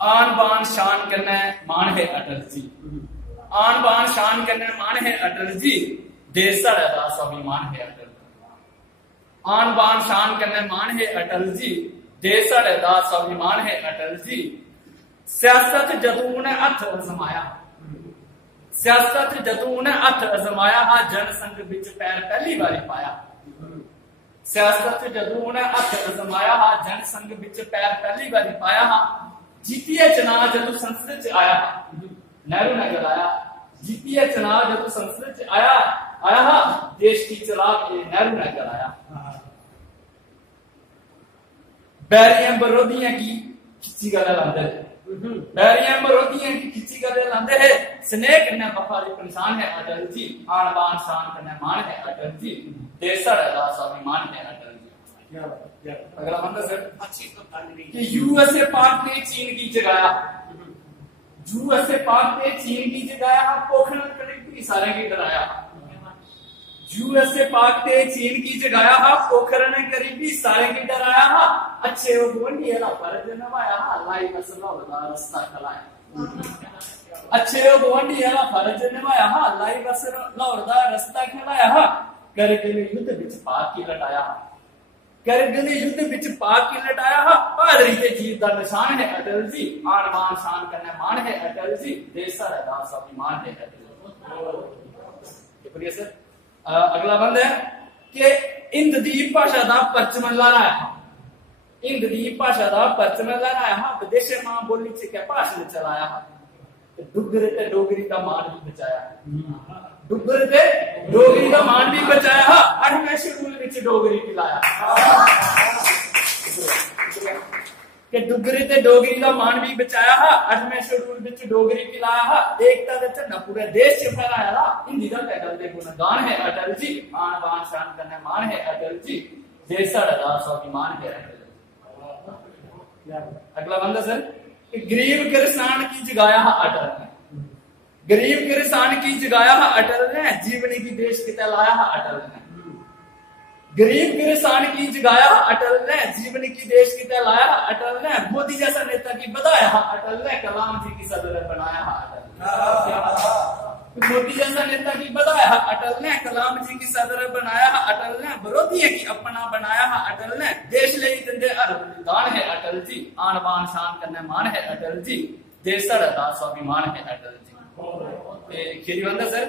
आन बान शान करना मान है अटल जी, आन बान शान करना मान है अटल जी, देश साढ़ा दा स्वाभिमान है अटल जी। आन बान शान करना मान है अटल जी, देश साढ़े दा स्वाभिमान है अटल जी। सियासत जदू ने हथ अजमाया, सियासत जदू ने हथ अजमाया हा, जनसंघ बिच पैर पहली बारी पाया। सियासत जदू ने हथ अजमाया हा, जनसंघ बिच पैर पहली बारी पाया हा। जीतीए चुनाव जदू संसद च आया, नेहरू ने गलाया। जीतीए चुनाव जदू संसद च आया हा, देश की चलाक नेहरू ने गलाया। बैरियां बरोधियां की खिच्ची गल लांदे, बैरियां बरोधियां की खिच्ची गल लांदे है। स्नेह कन्नै वफादारी इंसान है अटल जी, आन बान शान कन्नै मान है अटल जी, देश साढ़ा दा स्वाभिमान है अटल जी। अगला बंदा सर, कि यूएसए पाक ने चीन की जगाया, यूएसए पाक ने चीन की जगाया, पोखरण कनेक्टिविटी सारे की डराया। यूएसए पाक ने चीन की जगाया हा, पोखरण करीबी सारे की डराया हा। अच्छे वो गुआंढी है फर्ज निभाया हा, लाई मसला रास्ता खलाया। अच्छे वो गुआंढी है फर्ज निभाया हा, लाई मसला रास्ता खलाया हा। करगिल युद्ध विच पाक की लटाया, करगिल युद्ध विच पाक की लटाया हा। बहादुरी ते जीत दा निशान है अटल जी, आन बान शान करने मान है अटल जी, देश साढ़ा दा स्वाभिमान है अटल जी। सर अगला बंद है कि इंद्रदीप भाषा दा परचम लहराया, इंद्रदीप भाषा दा परचम लहराया हा। विदेशे मां बोली च क्या भाषण चलाया हा, डुगर ते डोगरी का मान भी बचाया, डुगर ते डोगरी का मान भी बचाया हा। 8वें शेड्यूल विच डोगरी पिलाया, कि डुगरी ते डोगरी का मान भी बचाया हा। 8वें शेड्यूल विच डोगरी पिलाया हा। एकता दे झंडा पूरे देश च फहराया हा। हिंदी दा पैदल दे गुणगान है अटल जी, आन बान शान करने मान है अटल जी, देश साढ़ा दा स्वाभिमान है अटल जी। अगला बंदा सर, गरीब किसान की जगाया हा अटल ने, गरीब किसान की जगाया हा अटल ने, जीवनी की देश की लाया हा अटल ने। गरीब किसान की जगाया हा अटल ने, जीवनी की देश की लाया हा अटल ने। मोदी जैसा नेता की बताया हा अटल ने, कलाम जी की सदर बनाया हा अटल ने। मोदी जैसा नेता की बताया हा अटल ने, कलाम जी की सदर बनाया हा अटल ने। विरोधी की अपना बनाया हा अटल ने, देश ले दिंदे हर बलिदान है अटल जी, आन बान शान करने मान है अटल जी, देश साढ़ा दा स्वाभिमान है अटल जी। खीरी बंदा सर,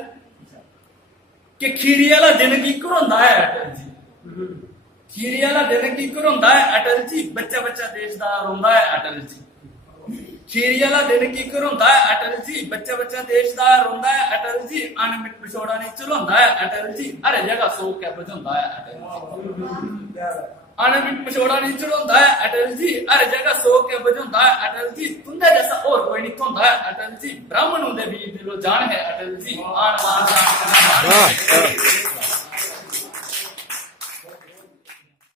कि खीरी वाला दिन की घरोंदा है अटल जी, खीरी वाला दिन की घरोंदा है अटल जी, बच्चा बच्चा देश दा रोंदा है अटल जी। खीरी वाला दिन की घरोंदा है अटल जी, बच्चा बच्चा देश दा रोंदा है अटल जी, अनमिट पिछोड़ा नहीं चलांदा है अटल जी, हर जगह सोच के बुझांदा है अटल जी। अनमिट पिछोड़ा नहीं चलांदा है अटल जी, हर जगह सोच के बुझांदा है अटल जी। तुंदे जैसा और कोई नहीं थोंदा है अटल जी, ब्राह्मण हुंदे भी दिलो जान है अटल जी, आन बान शान करने मान है।